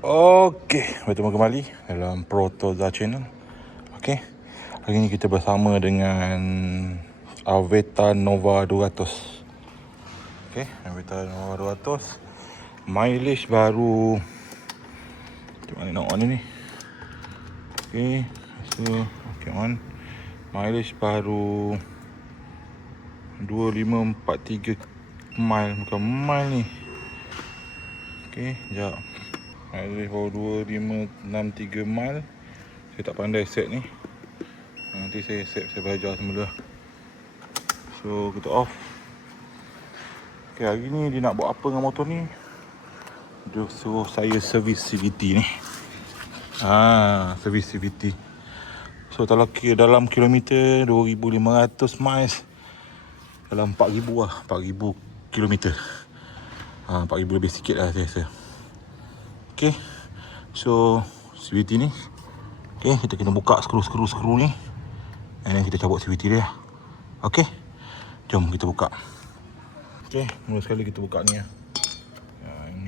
Okey, bertemu kembali dalam Protoza Channel. Okey, hari ini kita bersama dengan Aveta Nova 200. Okey, Aveta Nova 200. Mileage baru. Macam mana nak on ni? Okey, so okey on. Mileage baru 2543 mile, bukan mile ni. Okey, sekejap. Mileage baru 2563 mile. Saya tak pandai set ni. Nanti saya set, saya belajar semula. So kita off. Okay, hari ni dia nak buat apa dengan motor ni? Dia suruh saya servis CVT ni. Servis CVT. So kalau dalam kilometer 2500 miles, dalam 4000 lah, 4000 kilometer. 4000 lebih sikit lah saya rasa. Okay, so CVT ni, okay, kita kena buka skru ni, and then kita cabut CVT dia. Okay, jom kita buka. Okay, mula sekali kita buka ni lah.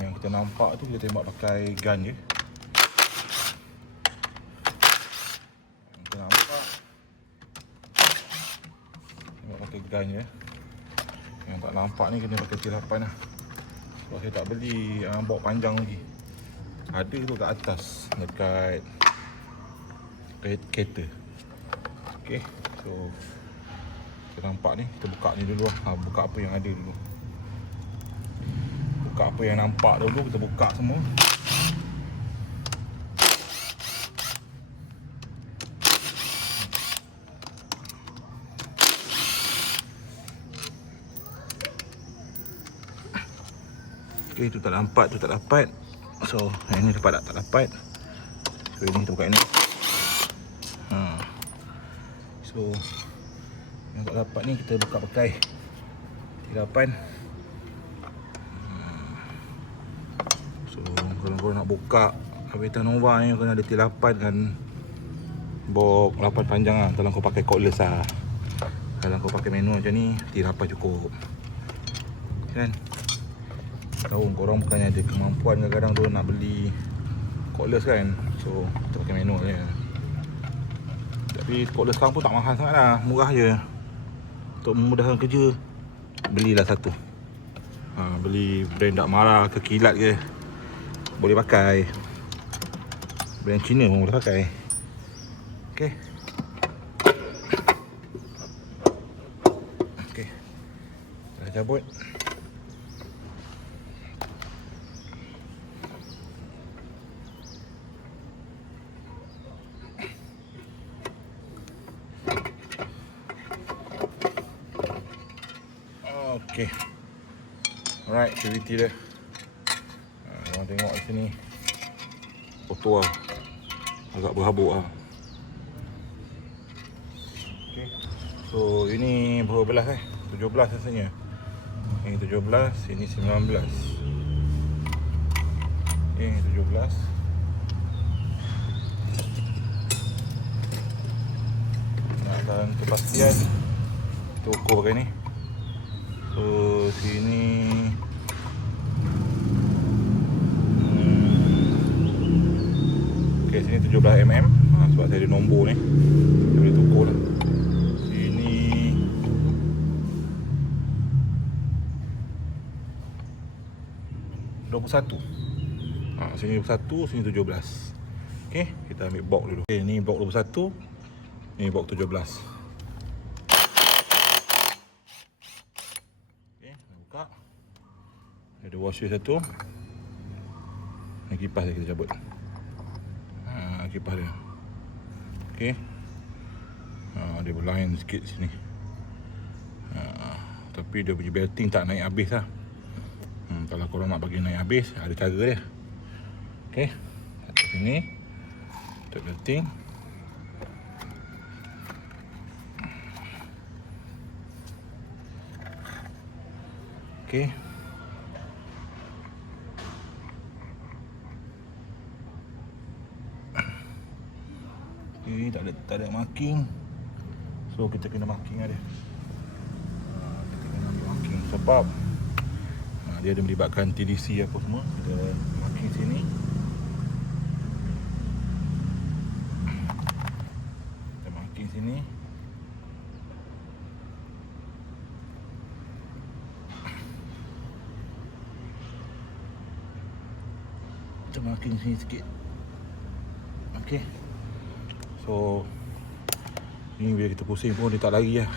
Yang kita nampak tu kita tembak pakai gun je. Kita nampak tembak pakai gun je. Yang tak nampak ni kena pakai tirapan lah. Sebab saya tak beli bawa panjang lagi. Ada tu kat atas, dekat kereta. Okay, so kita nampak ni, kita buka ni dulu lah. Buka apa yang ada dulu. Buka apa yang nampak dulu, kita buka semua. Okay, tu tak nampak, tu tak dapat. So, yang ni dapat tak dapat. So, ini kita buka ni. So, yang tak dapat ni kita buka pakai tirapan. So, kalau korang nak buka Aveta Nova ni, kena ada tirapan kan, box 8 panjang lah. Kalau kau pakai cordless lah. Kalau kau pakai manual macam ni, tirapan cukup. Kan? Tahu korang bukannya ada kemampuan kadang-kadang tu nak beli cordless kan. So, kita pakai manual je. Tapi cordless sekarang pun tak mahal sangat lah, murah je. Untuk memudahkan kerja, belilah satu. Beli brand tak marah ke kilat ke, boleh pakai. Brand Cina pun boleh pakai. Okay. Okay, dah cabut. Okay, alright, CVT dia. Korang tengok di sini, kotor lah, agak berhabuk lah. Okay, so ini berapa belas 17 rasanya. Ini 17, ini 19. Okay, 17. Dan kepastian kita ukur pakai ni. So sini okay, sini 17 mm. Sebab saya ada nombor ni, saya boleh tukar lah. Sini sini 21, sini 17. Okay, kita ambil box dulu. Okay, ni box 21, ni box 17. Okay, buka. Ada washer satu. Ni kipas dia kita cabut. Kipas dia. Okay. Dia berline sikit sini. Tapi dia punya belting tak naik habis lah. Kalau korang nak bagi naik habis, ada cara dia. Okay, kat sini untuk belting. Okay, tak ada marking. So kita kena marking dia. Kita kena ambil marking sebab dia ada melibatkan TDC apa semua. Kita marking sini. Kita marking sini sikit. Okay. So ni bila kita pusing pun dia tak lari lah.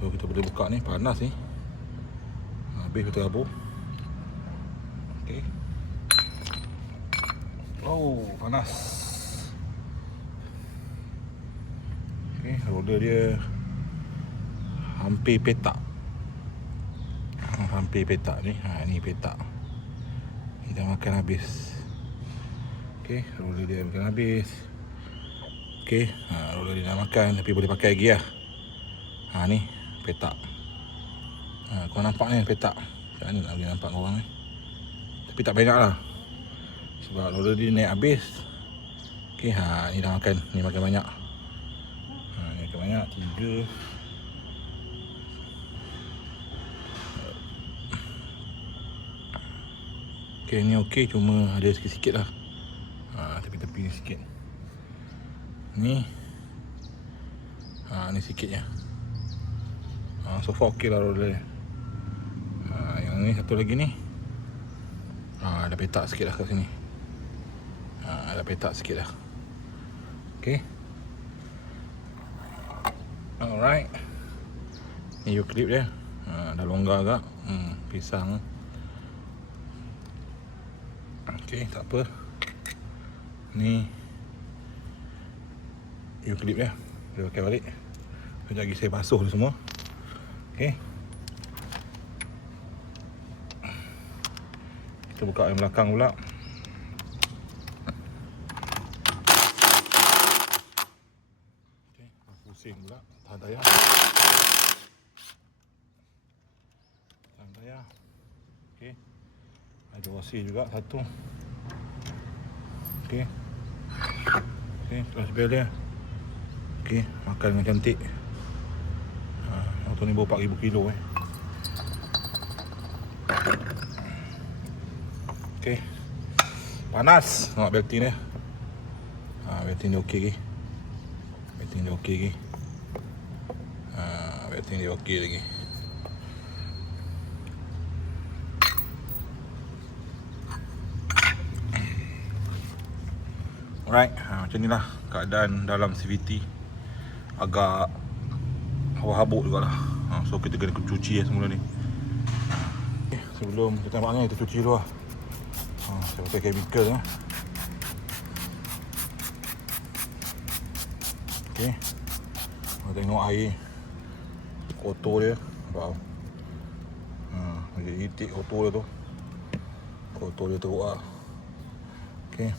So kita boleh buka ni. Panas ni. Habis kita rabur. Okay. Oh, panas. Okay, roda dia hampir petak. Hampir petak ni. Ni petak. Kita makan habis. Okay, roda dia makan habis. Okay, roda dia dah makan tapi boleh pakai lagi lah. Ni petak. Kau nampak ni petak. Macam mana nak boleh nampak korang ni. Tapi tak banyak lah. Sebab roda dia naik habis. Okay, ni dah makan. Ni makan banyak. Ni makan banyak. 3. Okay, ni okey. Cuma ada sikit-sikit lah. Tepi-tepi ni sikit. Ni. Ni sikit je. So far okey lah roda dia. Yang ni satu lagi ni. Ada petak sikit lah kat sini. Ada petak sikit lah. Okay. Alright. Ni U-clip dia. Dah longgar agak. Pisang. Okay, tak apa. Ni U-clip dia. Dia pakai balik. Sekejap lagi saya basuh dia semua. Okay. Kita buka yang belakang pula. Okay. Pusing pula. Tahan daya. Tahan daya. Okay. Ada wasi juga satu. Okay. Okay, kelas bel dia. Okay, makan dengan cantik. Motor ni bawa 4,000 kilo Okay. Panas. Nampak belting dia. Belting dia okey lagi. Belting dia okey lagi. Belting dia okey lagi. Alright, macam ni lah keadaan dalam CVT. Agak habuk jugalah. So kita kena cuci semula ni. Sebelum kita nampaknya kita cuci dulu lah. Saya pakai chemical lah. Okay. Tengok air kotor dia. Wow. Dia itik kotor dia tu. Kotor dia teruk lah. Okay.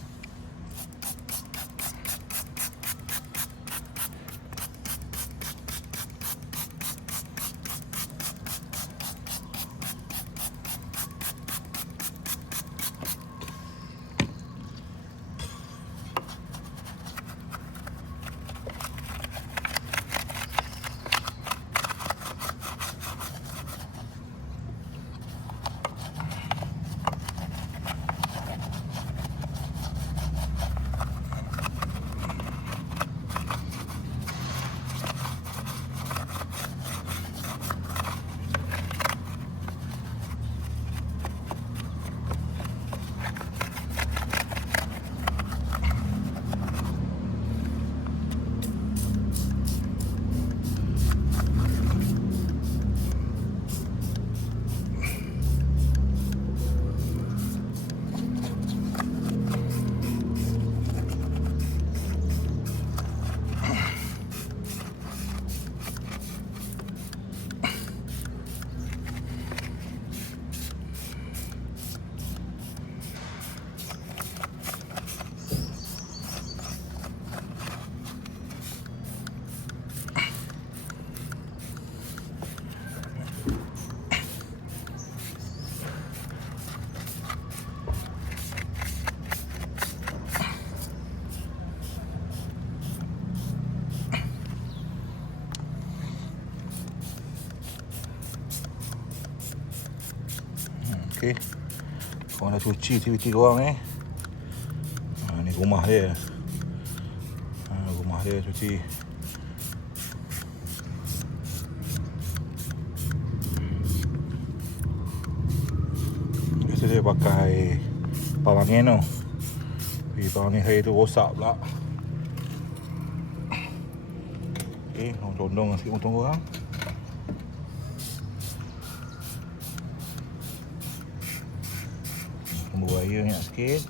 Okay. Korang dah cuci TV korang ni rumah dia. Rumah dia cuci. Biasa dia pakai Power angin tu. Tapi power angin saya tu rosak pula. Okey, condong sikit motor orang. Buaya banyak sikit.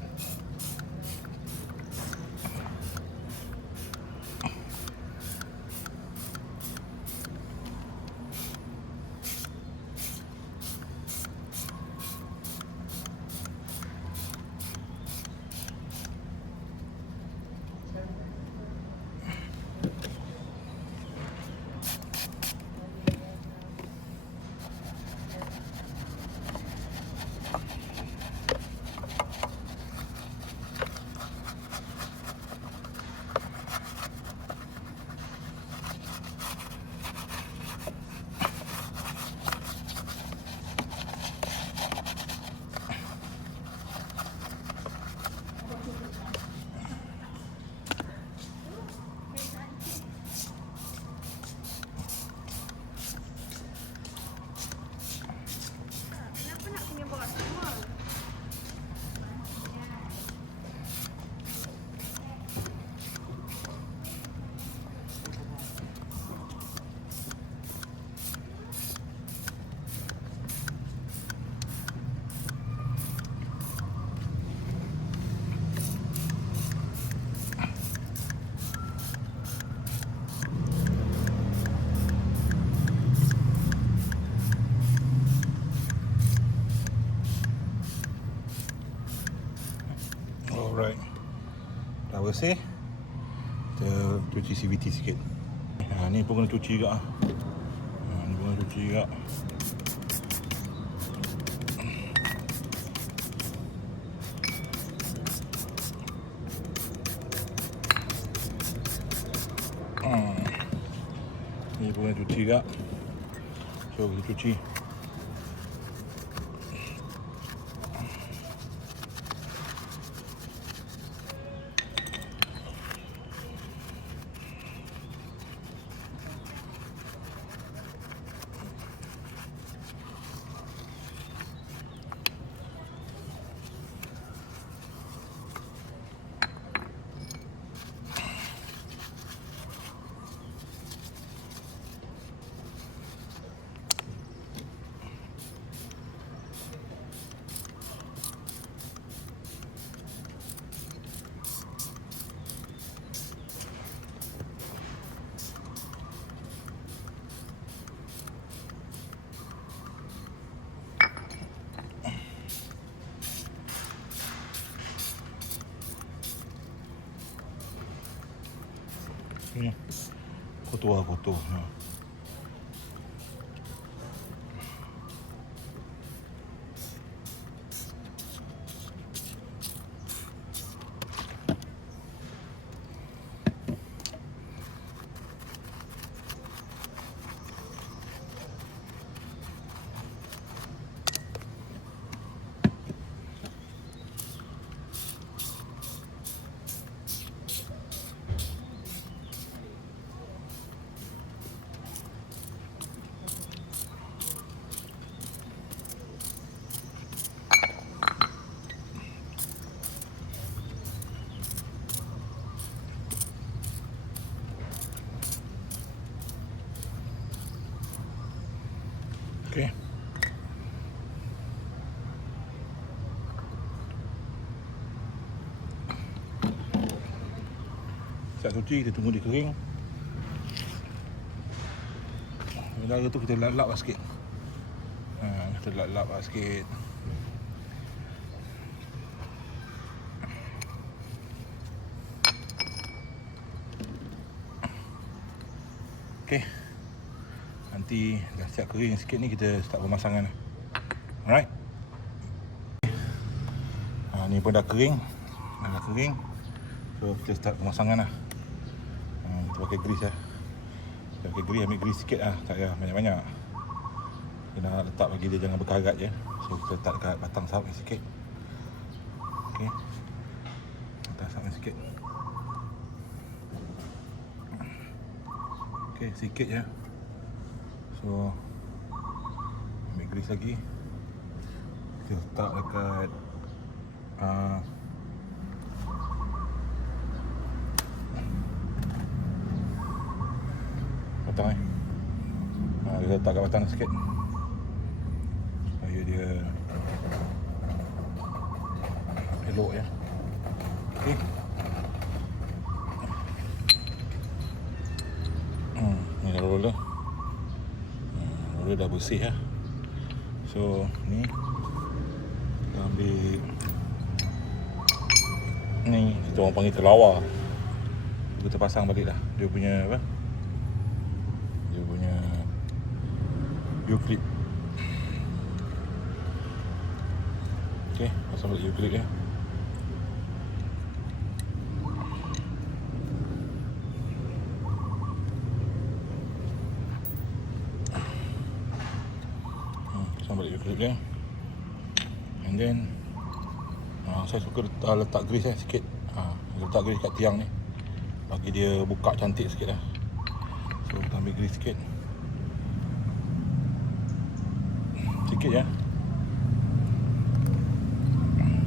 Alright. Dah bersih. Kita cuci CVT sikit. Ni pun kena cuci juga. Ni pun kena cuci juga. Ni pun kena cuci juga. So kita cuci. Ni kotor. Okey. Siap cuci, kita tunggu dia kering. Bila tu kita lap-lap sikit. Kita lap-lap sikit. Okey. Nanti dah siap kering sikit ni, kita start pemasangan. Alright. Ni pun dah kering. So kita start pemasangan lah. Kita pakai grease lah. Kita pakai grease, ambil grease sikit lah. Tak payah banyak-banyak. Kita nak letak bagi dia jangan berkarat je. So kita letak dekat batang sahut ni sikit. Okey. Batang sahut ni sikit. Okey, sikit je. So ambil grease lagi. Kita letak dekat Batang dia letak kat batang sikit supaya dia elok ya. Okey. Ni dah roller. Roller dah bersih lah. So ni kita ambil ni, kita orang panggil kelawar. Kita pasang balik dah dia punya apa, dia punya U-clip. Okey, pasang balik U-clip ya. Pasang balik U-clip dia. And then saya suka letak grease sikit. Letak grease kat tiang ni bagi dia buka cantik sikit lah. So kita ambil grease sikit. Sikit ya.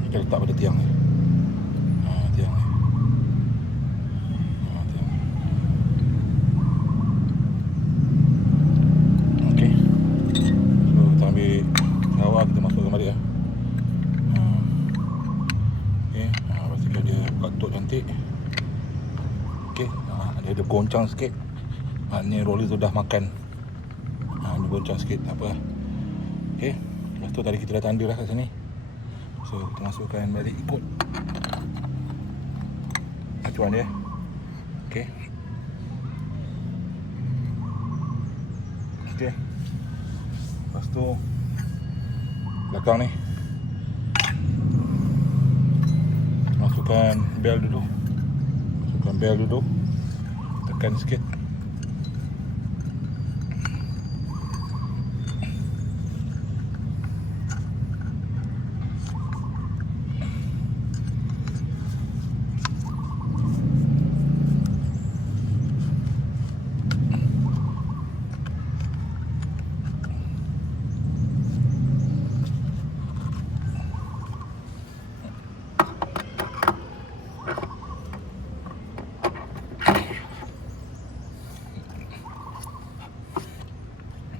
Kita letak pada tiang ni. Tiang ni. Tiang ni. Okey. So kita ambil awal, kita masukkan balik lah. Okey, pastikan dia buka tutup cantik. Okey, dia ada goncang sikit. Maknanya roller tu dah makan. Dia goncang sikit, tak apa. Okey, lepas tu tadi kita dah tanda lah kat sini. So kita masukkan balik ikut acuan dia. Okey. Okey. Lepas tu belakang ni masukkan bel dulu. Tekan sikit.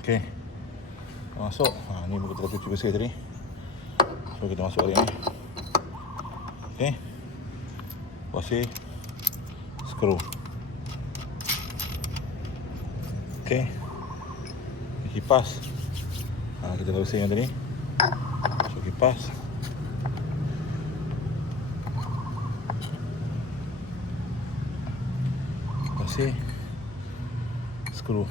Okey, masuk. Ni buku kita cuci bersih tadi. So kita masuk balik ni. Okey, bersih skru. Okey, kipas. Kita dah bersih yang tadi. So kipas. Bersih skru.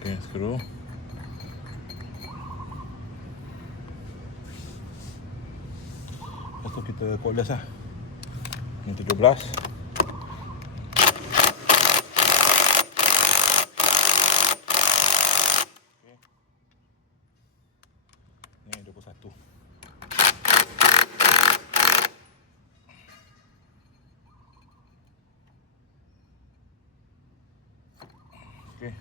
Okey, skru. Lepas tu kita cordless lah. Ini 17. Okey. Ini 21. Okey.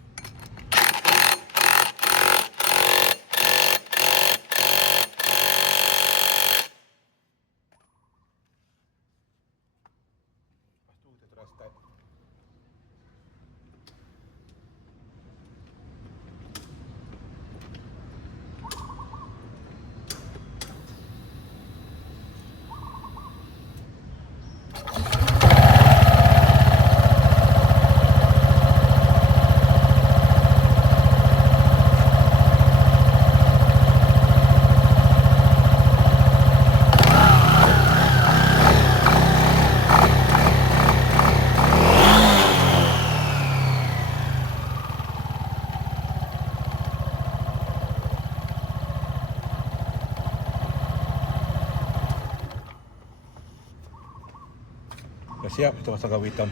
Start. Dah siap, kita pasang kawat hitam.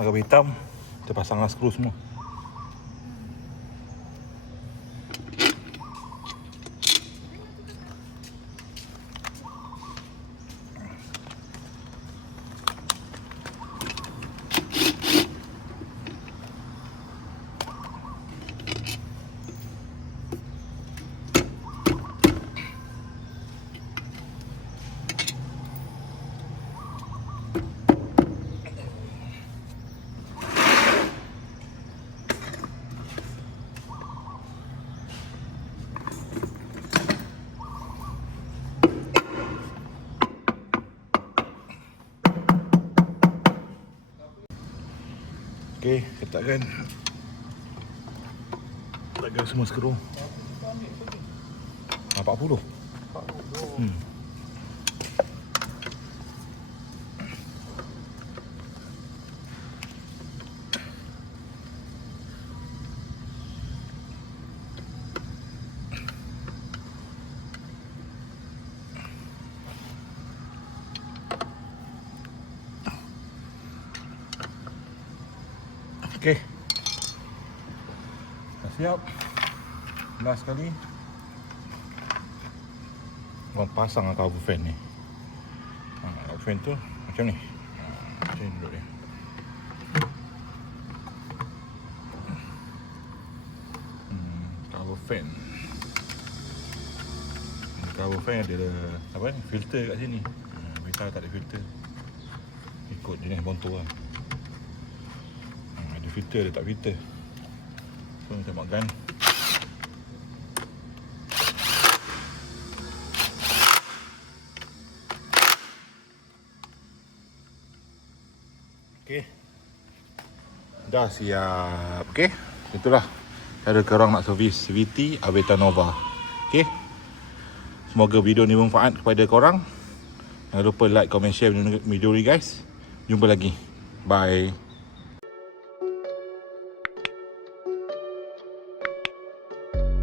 Tangkap hitam. Kita pasanglah skru semua. Okey, letakkan semua skru. 40. Okey. Dah siap. Last sekali. Orang pasang cover fan ni. Cover fan tu macam ni. Macam ni duduk dia. Cover fan. Cover fan ada apa ni? Filter kat sini. Kita tak ada filter. Ikut jenis motor lah. Ada filter, ada tak filter. So kita makan. Okey. Dah siap. Okey. Itulah cara korang nak servis VT Aveta Nova. Okey. Semoga video ni bermanfaat kepada korang. Jangan lupa like, comment, share video ni guys. Jumpa lagi. Bye.